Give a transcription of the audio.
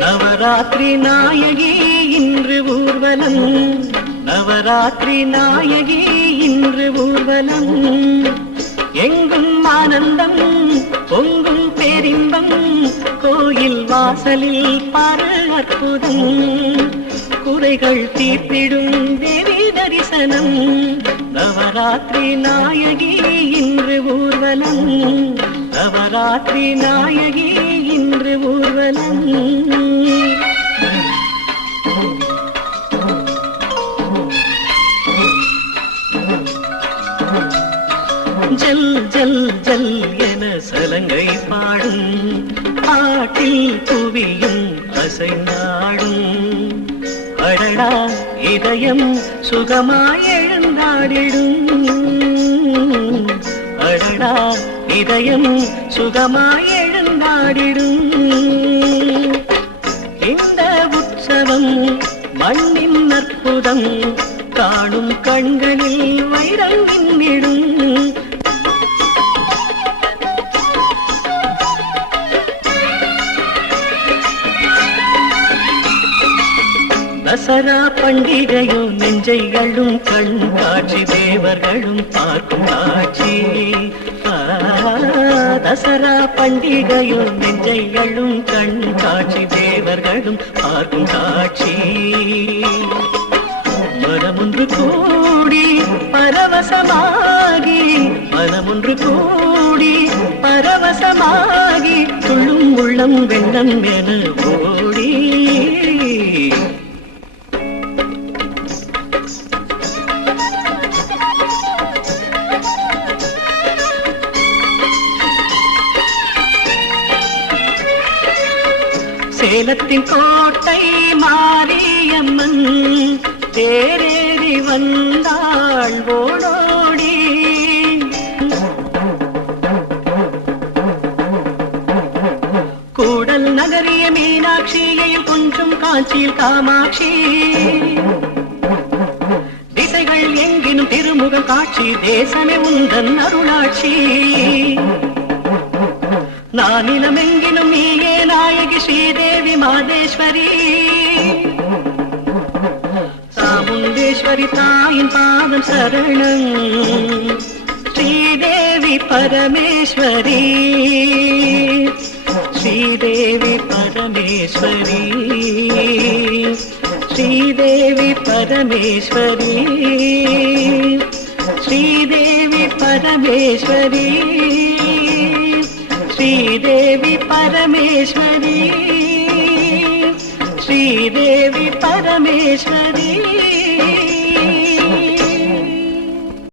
நவராத்திரி நாயகி இன்று ஊர்வலம், நவராத்திரி நாயகி இன்று ஊர்வலம். எங்கும் ஆனந்தம் பொங்கும் பேரின்பம், கோயில் வாசலில் பாரு அற்புதம். குறைகள் தீர்த்திடும் தேவி தரிசனம், நவராத்திரி நாயகி இன்று ஊர்வலம், நவராத்திரி நாயகி இன்று ஊர்வலம். ஜல் ஜல் ஜல் என சலங்கை பாடும், பாட்டில் புவியும் அசைந்தாடும். அடடா இதயம் சுகமாய் எழுந்தாடிடும், அடடா இதயம் சுகமாய் எழுந்தாடிடும். இந்த உற்சவம் மண்ணின் அற்புதம், காணும் கண்களில் வைரம் மின்னிடும். தசரா பண்டிகையோ நெஞ்சைகளும் கண்காட்சி, தேவர்களும் பார்க்கும் காட்சி. தசரா பண்டிகையோ நெஞ்சைகளும் கண்காட்சி, தேவர்களும் பார்க்கும் காட்சி. மனமொன்று கூடி பரவசமாகி, மனமொன்று கூடி பரவசமாகி, துள்ளும் உள்ளம் வெள்ளம் என ஓடி. சேலத்தின் கோட்டை மாரியம்மன் தேரேறி வந்தாள் ஓடோடி. கூடல் நகரிய மீனாட்சியையும் கொஞ்சம் காஞ்சியில் காமாட்சி. திசைகள் எங்கினும் திருமுகம் காட்சி, தேசமே உந்தன் அருளாட்சி. நானிலம் எங்கினும் நீயே நாயகி, ஸ்ரீதேவி மாதேஸ்வரி. சாமுண்டேஸ்வரி தாயின் பாதம் சரணம், ஸ்ரீதேவி பரமேஸ்வரி, ஸ்ரீதேவி பரமேஸ்வரி, ஸ்ரீதேவி பரமேஸ்வரி, ஸ்ரீதேவி பரமேஸ்வரி, ஸ்ரீதேவி பரமேஸ்வரி, ஸ்ரீதேவி பரமேஸ்வரி.